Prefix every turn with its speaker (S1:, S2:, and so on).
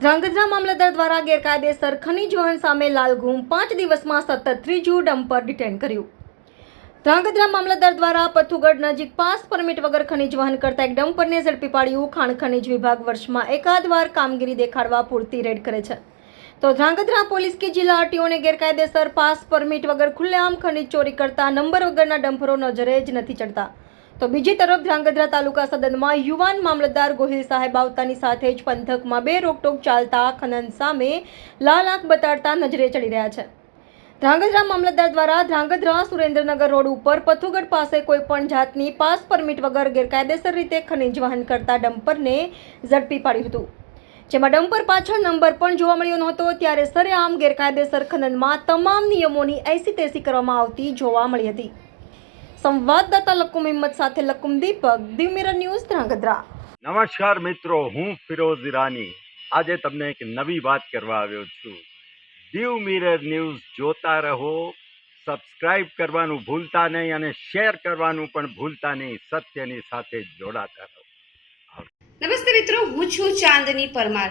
S1: ધ્રાંગધ્રા મામલતદાર દ્વારા ગેરકાયદેસર ખનીજ વહન સામે લાલઘૂમ પાંચ દિવસમાં સતત ત્રીજું ડમ્પર ડિટેન કર્યું. ધ્રાંગધ્રા મામલતદાર દ્વારા પથુગઢ નજીક પાસ પરમિટ વગર ખનીજ વહન કરતા એક ડમ્પરને ઝડપી પાડ્યું. ખાણ ખનીજ વિભાગ વર્ષમાં એકાદ વાર કામગીરી દેખાડવા પૂરતી રેડ કરે છે. તો ધ્રાંગધ્રા પોલીસ કે જિલ્લા આરટીઓને ગેરકાયદેસર પાસ પરમિટ વગર ખુલ્લેઆમ ખનીજ ચોરી કરતા નંબર વગરના ડમ્પરો નજરે જ નથી ચડતા. તો બીજી તરફ ધ્રાંગધ્રા તાલુકા સદનમાં યુવાન મામલતદાર ગોહિલ સાહેબ આવતાની સાથે જ પંથકમાં બે રોકટોક ચાલતા ખનન સામે લાલ આંખ બતાડતા નજરે ચડી રહ્યા છે. ધ્રાંગધ્રા મામલતદાર દ્વારા ધ્રાંગધ્રા સુરેન્દ્રનગર રોડ ઉપર પથુગઢ પાસે કોઈ પણ જાતની પાસ પરમિટ વગર ગેરકાયદેસર રીતે ખનીજ વહન કરતા ડમ્પરને ઝડપી પાડ્યું હતું. જેમાં ડમ્પર પાછળ નંબર પણ જોવા મળ્યો નહોતો, ત્યારે સરેઆમ ગેરકાયદેસર ખનનમાં તમામ નિયમોની એસી તેસી કરવામાં આવતી જોવા મળી હતી. સંવાદદાતા લકુમ હિંમત સાથે લકુમ દીપક દીવ મિરર ન્યૂઝ ધ્રાંગધ્રા.
S2: નમસ્કાર મિત્રો હું ફિરોઝ ઈરાની. આજે તમને એક નવી વાત કરવા આવ્યો છું. દીવ મિરર ન્યૂઝ જોતા રહો સબસ્ક્રાઇબ કરવાનું ભૂલતા નહીં અને શેર કરવાનું પણ ભૂલતા નહીં સત્યની સાથે જોડાતા રહો.
S3: નમસ્તે મિત્રો હું છું ચાંદની પરમાર.